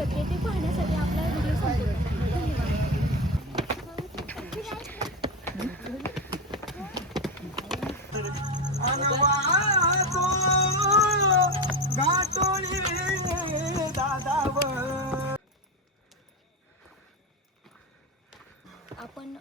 करते ते पाहण्यासाठी आपला व्हिडिओ संपवतो. धन्यवाद. आपण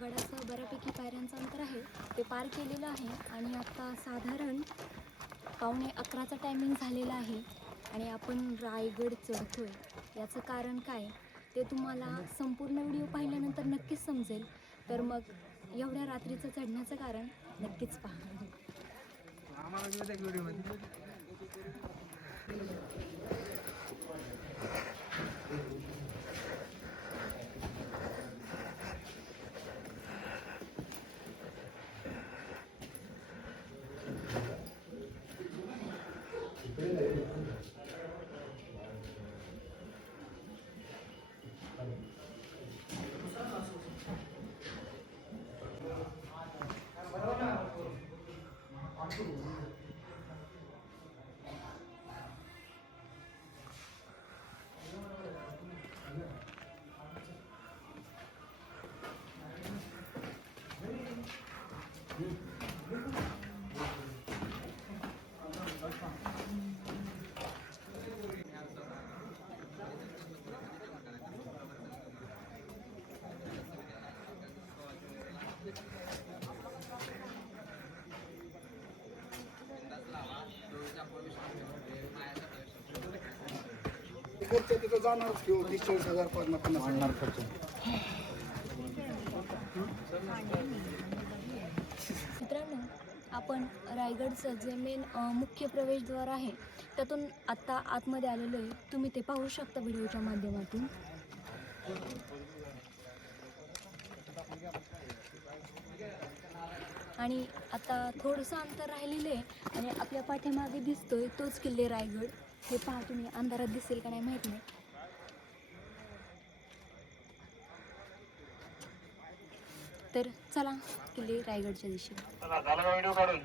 गडाचं बऱ्यापैकी पायऱ्यांचं अंतर आहे ते पार केलेलं आहे आणि आता साधारण 11:15चा टायमिंग झालेला आहे आणि आपण रायगड चढतोय. याचं कारण काय ते तुम्हाला संपूर्ण व्हिडिओ पाहिल्यानंतर नक्कीच समजेल. तर मग एवढ्या रात्रीचं चढण्याचं कारण नक्कीच पहा. तिथं जाणारच किंवा 30-40,000 पडणार खर्च. मित्रांनो, आपण रायगडचं जे मेन मुख्य प्रवेशद्वार आहे त्यातून आत्ता आतमध्ये आलेलो आहे. तुम्ही ते पाहू शकता व्हिडिओच्या माध्यमातून. आणि आता थोडंसं अंतर राहिलेलं आहे आणि आपल्या पाठीमागे दिसतोय तोच किल्ले रायगड. हे पहा तुम्ही, अंधारात दिसेल का नाही माहीत नाही. तर चला किल्ले रायगडच्या दिशेने. व्हिडिओ काढून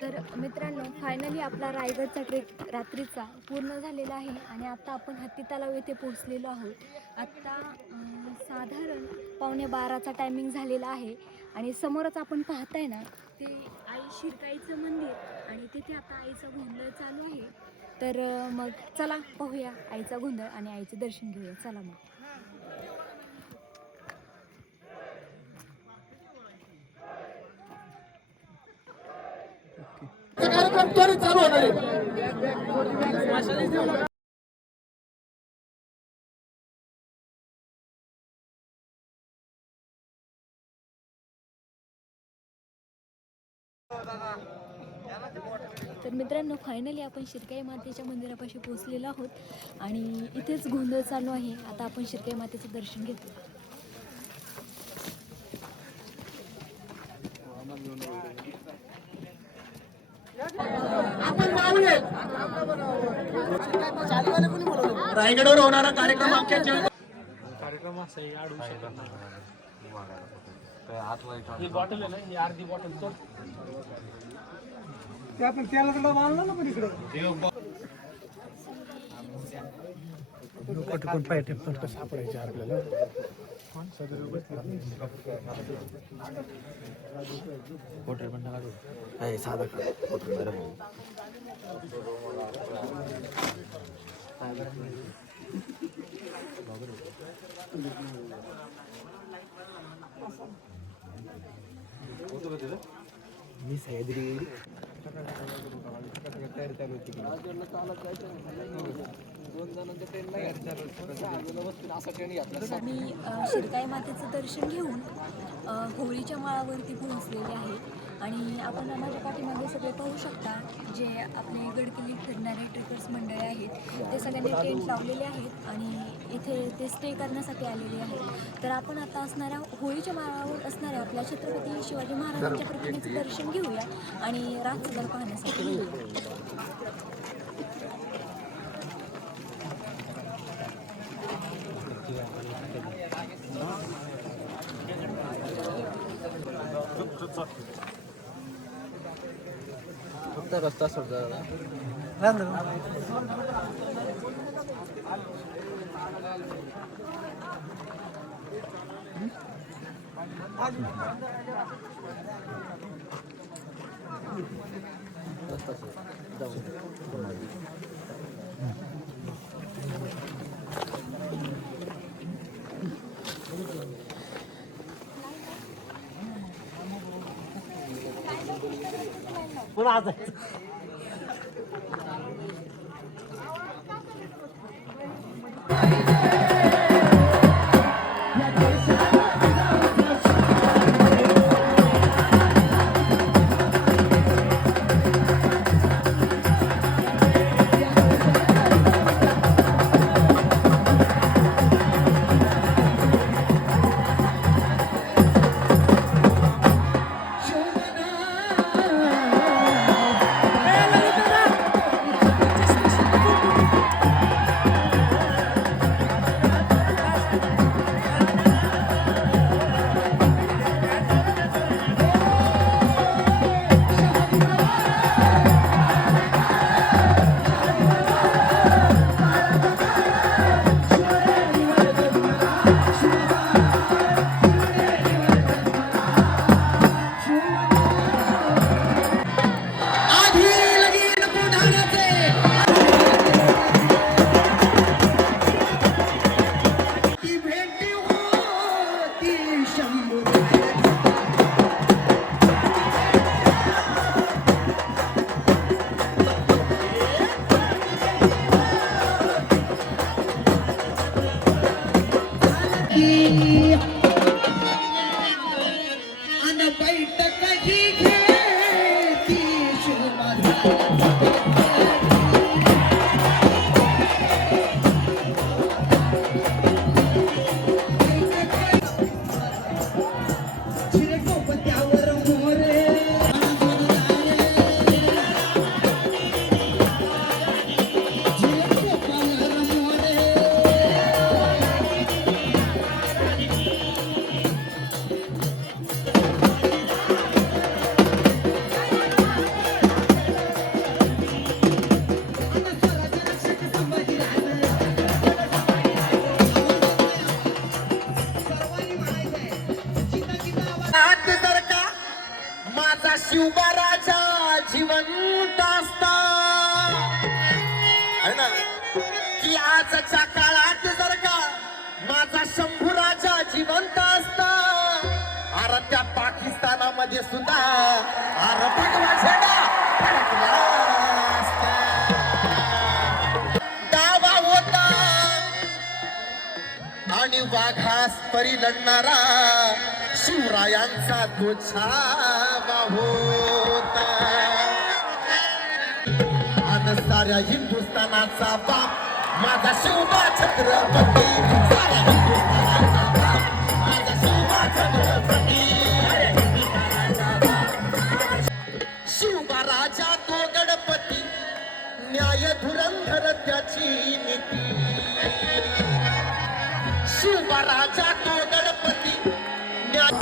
तर मित्रांनो, फायनली आपला रायगडचा ट्रेक रात्रीचा पूर्ण झालेला आहे आणि आता आपण हत्ती तलाव येथे पोहोचलेलो आहोत. आत्ता साधारण 11:15चा टायमिंग झालेला आहे आणि समोरच आपण पाहताय ना ते आई शिरकाईचं मंदिर आणि तिथे आता आईचा गोंधळ चालू आहे. तर मग चला पाहूया आईचा गोंधळ आणि आईचं दर्शन घेऊया. चला मग. कार्यक्रम त्वरित चालू होणार आहे. तर मित्रांनो, फायनली आपण शिरकाई मातेच्या मंदिरापाशी पोहोचलेलो आहोत आणि इथेच गोंधळ चालू आहे. आता आपण शिरकाई मातेचं दर्शन घेतो. रायगडवर होणारा कार्यक्रम कार्यक्रम असा आहे, अडवू शकत नाही. ही बॉटल आहे ना, ही अर्धी बॉटल तर ते आपण त्याला सुद्धा मानलं ना पण इकडं कोण पाहिजे पण सापडायचे आपल्याला. हॉटेल पण काढू काय साधा हॉटेल मी सह्याद्री तयारी चालू होती. मी शिरकाई मातेचं दर्शन घेऊन होळीच्या माळावरती पोहोचलेले आहे आणि आपण माझ्या पाठीमागे सगळे पाहू शकता जे आपले गडकिल्ले फिरणारे ट्रेकर्स मंडळी आहेत ते सगळ्यांनी टेंट लावलेले आहेत आणि इथे ते स्टे करण्यासाठी आलेले आहेत. तर आपण आता असणाऱ्या होळीच्या माळावर असणाऱ्या आपल्या छत्रपती शिवाजी महाराजांच्या प्रतिमेचं दर्शन घेऊया आणि रातसभर पाहण्यासाठी निघूया. फक्त रस्ता सोडता रस्ता सोड जाऊ. शिवबा राजा जिवंत असता है ना, की आजच्या काळात जर का माझा शंभू राजा जिवंत असता, अरे त्या पाकिस्तानामध्ये सुद्धा अरे भगवा झेंडा फडकला असता. दावा होता आणि वाघास परी लढणारा शिवरायांचा तो छावा होता. आणि साऱ्या हिंदुस्थानाचा बाप माझा शिवबा छत्रपती, साऱ्या हिंदुस्थानाचा बाप माझा शिवबा छत्रपती. शिवबा राजा तो गणपती, न्याय धुरंधर त्याची नीती. शिवबा राजा तो गणपती, न्याय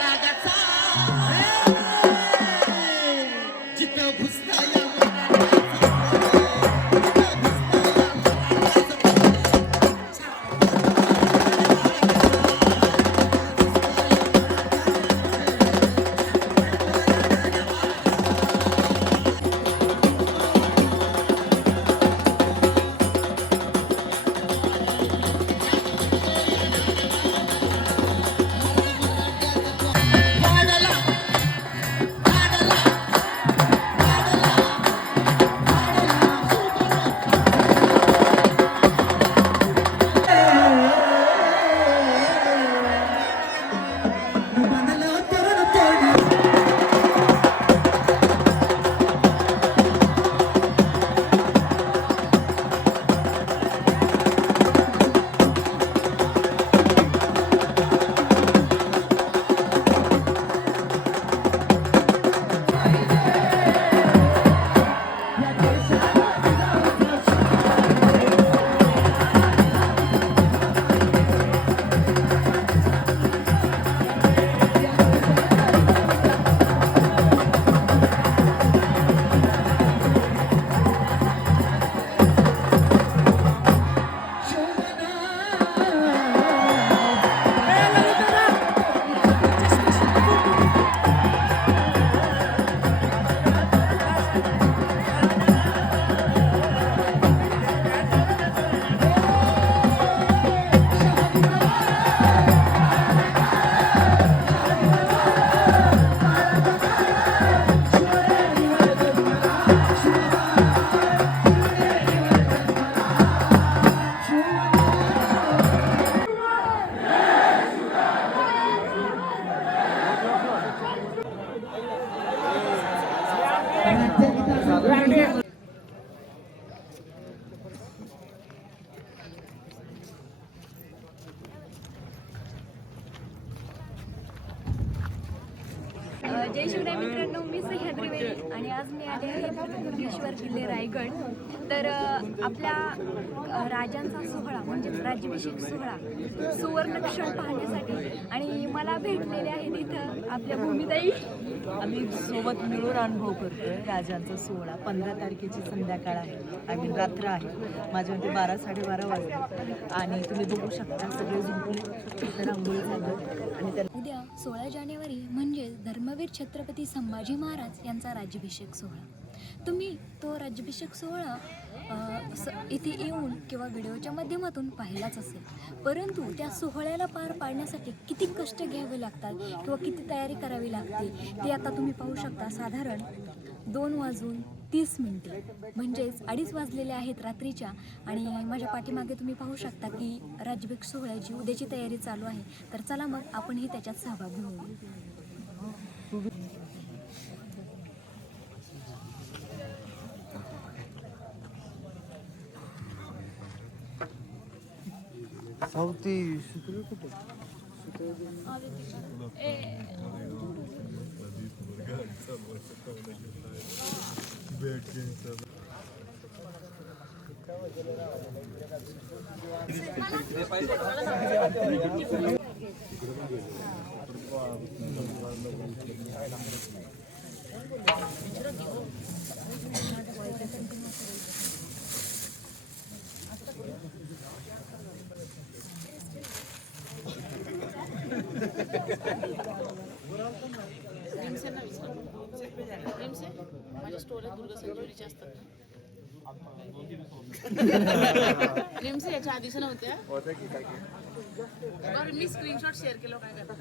रागाचा जय शिवराय मित्रांनो, मी सह्याद्री वेळी आणि आज मी आले आहे त्र्यंबकेश्वर किल्ले रायगड. तर आपल्या राजांचा सोहळा म्हणजेच राज्याभिषेक सोहळा सुवर्णक्षण पाहण्यासाठी आणि मला भेटलेले आहेत इथं आपल्या भूमिताई. आम्ही सोबत मिळून अनुभव करतोय राजांचा सोहळा. 15 तारखेची संध्याकाळ आहे, आय मीन रात्र आहे. माझ्यामध्ये 12-12:30 वाजले आणि तुम्ही बघू शकता सगळे झोपले, रांगोळी झालं आणि त्याला उद्या 16 जानेवारी म्हणजे धर्मवीर छत्रपती संभाजी महाराज यांचा राज्याभिषेक सोहळा. तुम्ही तो राज्याभिषेक सोहळा इथे येऊन किंवा व्हिडिओच्या माध्यमातून पाहिलाच असेल, परंतु त्या सोहळ्याला पार पाडण्यासाठी किती कष्ट घ्यावे लागतात किंवा किती तयारी करावी लागते ते आता तुम्ही पाहू शकता. साधारण 2:30 म्हणजेच 2:30 वाजलेले आहेत रात्रीच्या आणि माझ्या पाठीमागे तुम्ही पाहू शकता की राज्याभिषेक सोहळ्याची उद्याची तयारी चालू आहे. तर चला मग आपणही त्याच्यात सहभागी होऊ. सावती सुकली कुठे? माझ्या स्टोऱ्या दुर्गा संजीवनीच्या असतात. रिम्स याच्या आधीच्या नव्हत्या. बरं मी स्क्रीनशॉट शेअर केलं काय करता.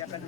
आपण